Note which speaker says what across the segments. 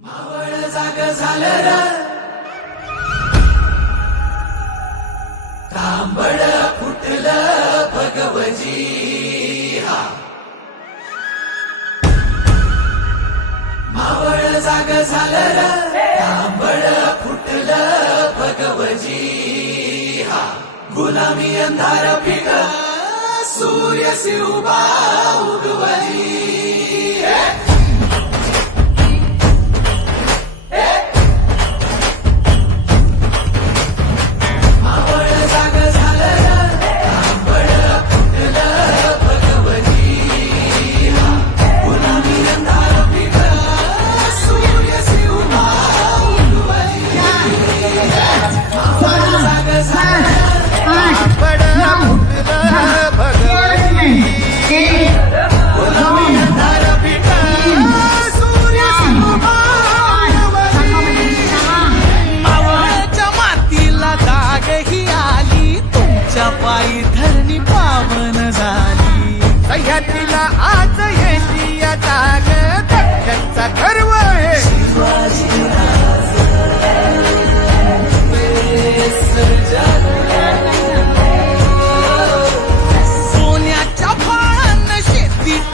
Speaker 1: कांबळ जाग झालं तांबड फुटलं भगवजी मावळ जाग झालं र. तांबड फुटलं भगवजी हा गुलामी अंधार फिक सूर्य शिवबा उगवली.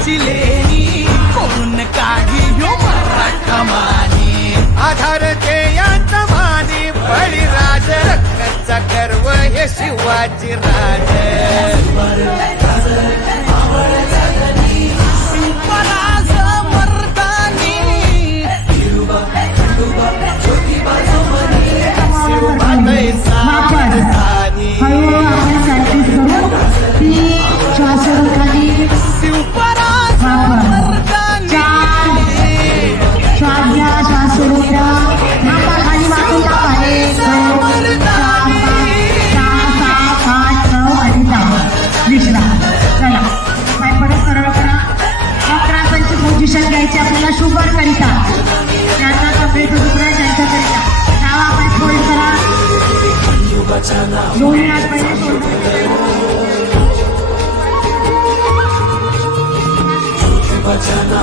Speaker 2: शेतीची लेणी? कोण काही ह्यो मराठा मानी?
Speaker 3: आधार ते यांचा मानी बळीराज रक्ताचा गर्व हे शिवाजी राज.
Speaker 4: पोझिशन घ्यायची आपल्याला शुगर करिता. त्यांना तब्येत दुसऱ्या त्यांच्याकरिता नाव आपण फोल्ड करा. दोन्ही हात पहिले shoulder
Speaker 1: बचाना